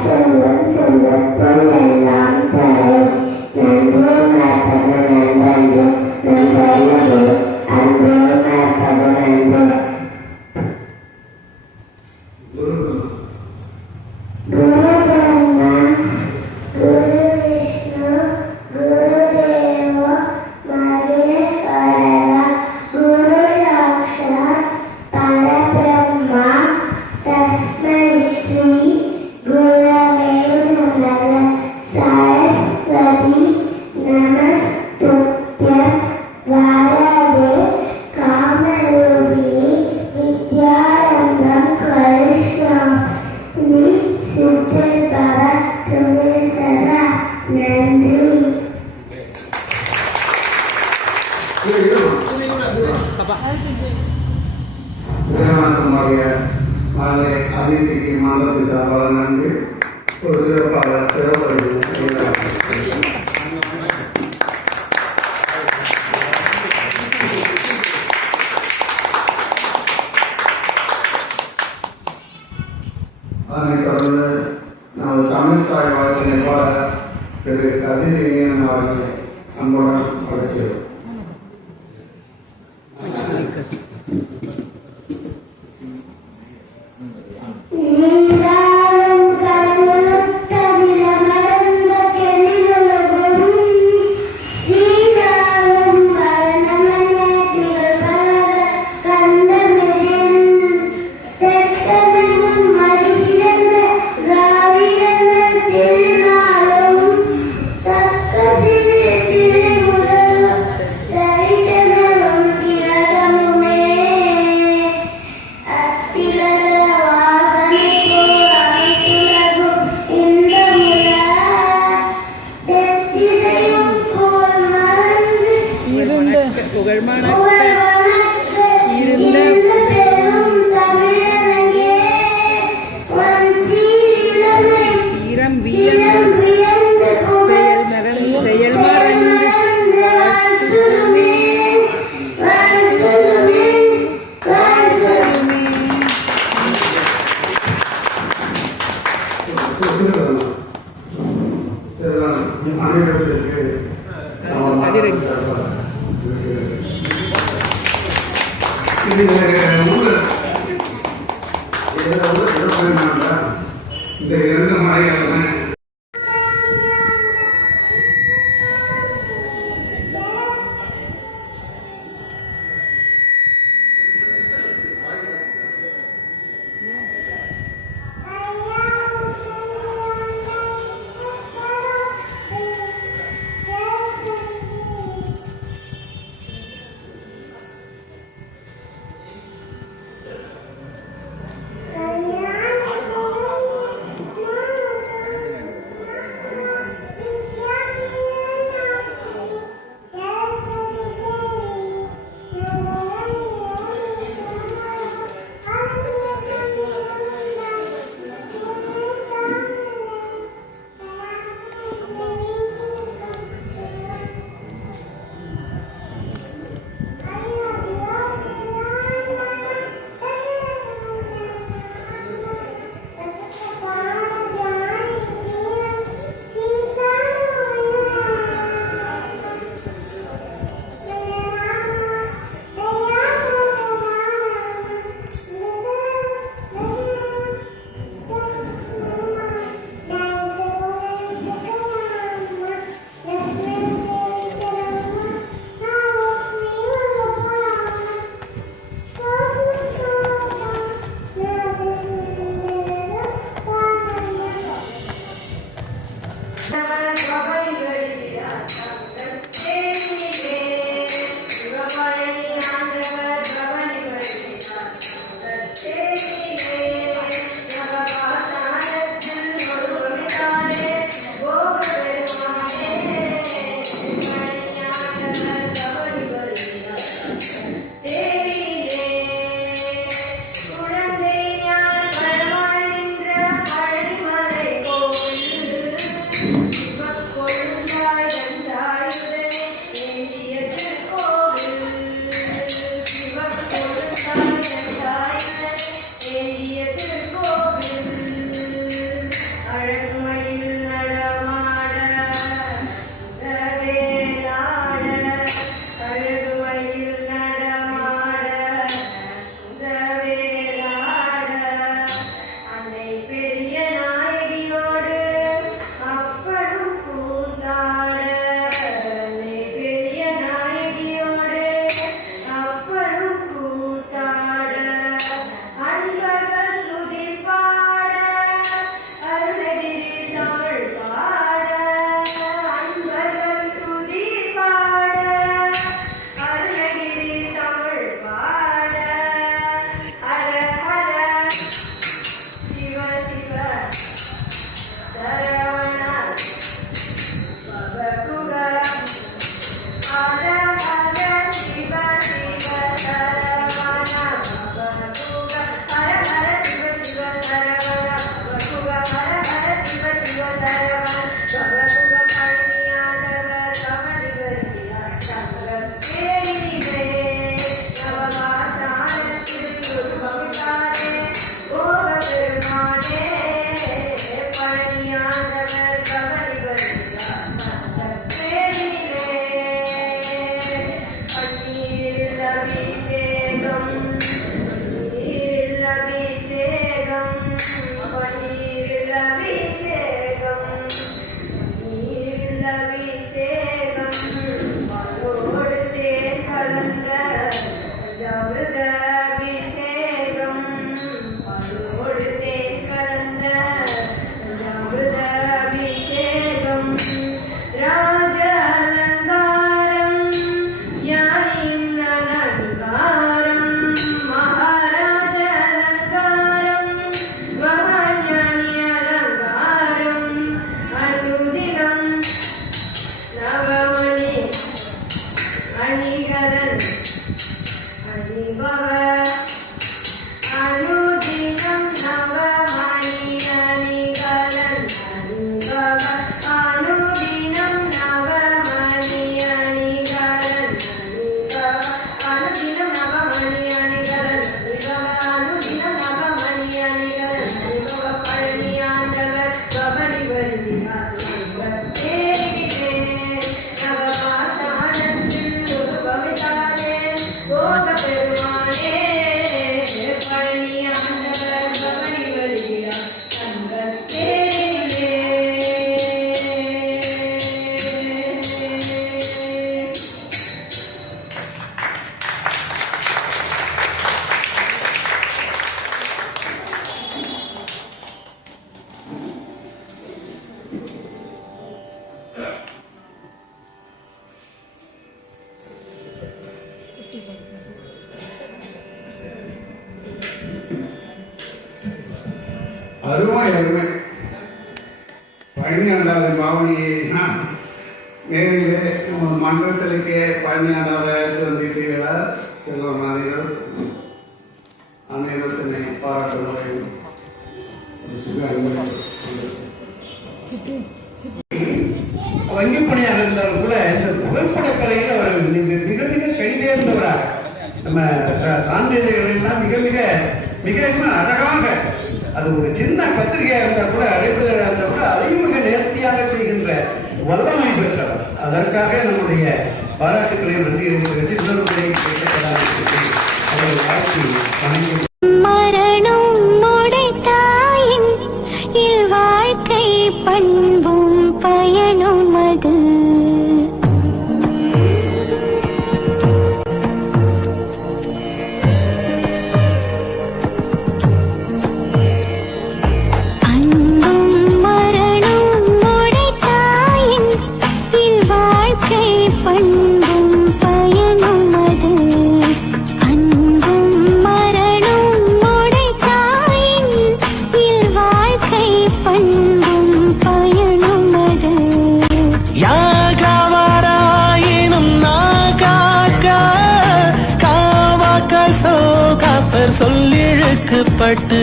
Thank you. திருமணத்தினுடைய அதை அறிவிக்கு மாணவர்கள் சார்பாக நன்றி ஒரு சிறப்பாக சிறப்பு வாழ்க்கை நிர்வாக திரு கதிரேயன் அவர்களை அன்புடன் வரவேற்கிறோம் இருந்த புகழ் புகழ் வணக்க இருந்த தினம் வியந்து செயல் மறந்து செயல் மறந்து Gracias. பெருமை பன்னிரெண்டாவது பாவனியா நேரிலே நம்ம மண்டலத்திலேயே பன்னிரெண்டாவது வந்துட்டீங்களா செல்வ மாதிரிகள் அனைவரும் என்னை பாராட்ட வேண்டும். வங்கி பணியாக இருந்தவர் கூட இந்த புகைப்பட கலையில் அவர் மிக மிக கைதேர்ந்தவராக. நம்ம சான்றிதழ்கள் மிக மிக மிக அழகாக அது ஒரு சின்ன பத்திரிகையாக இருந்தால் கூட அழைப்புகளாக இருந்தால் கூட அதையும் மிக நேர்த்தியாக செய்கின்ற வல்லமை பெற்றவர். அதற்காக நம்முடைய பாராட்டுக்களை வந்து இருக்கிறது இன்னொரு முறை கேட்கப்படாத அவரை வாழ்த்தி வணங்கி பட்டு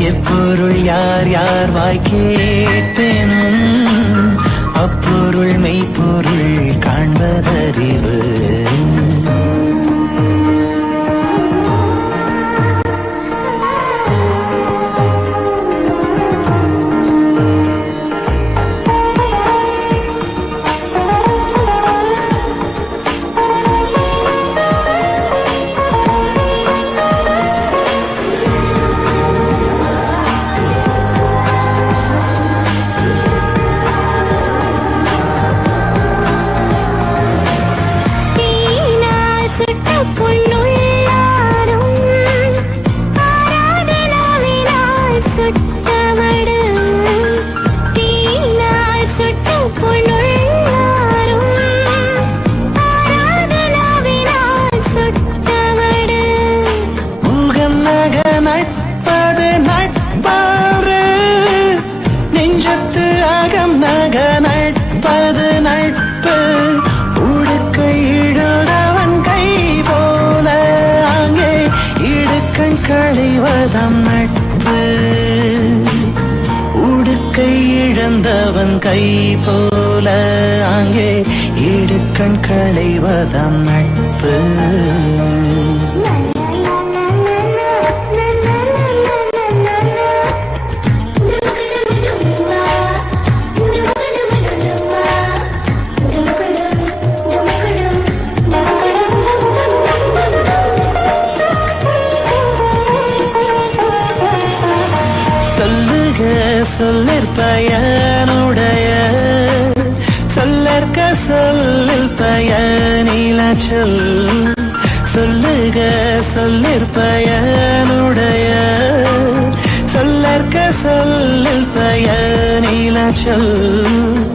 எப்பொருள் யார் யார் வாய் கேட்பேனும்? போல அங்கே இடுக்கண் களைவதம் நட்பு. சொல்லுக சொல்லிற்பயனுடைய சொல்லற்க சொல்லில் பயனில சொல். சொல்லுக சொல்லிற்பயனுடைய சொல்லற்க சொல்லில் பயனில சொல்.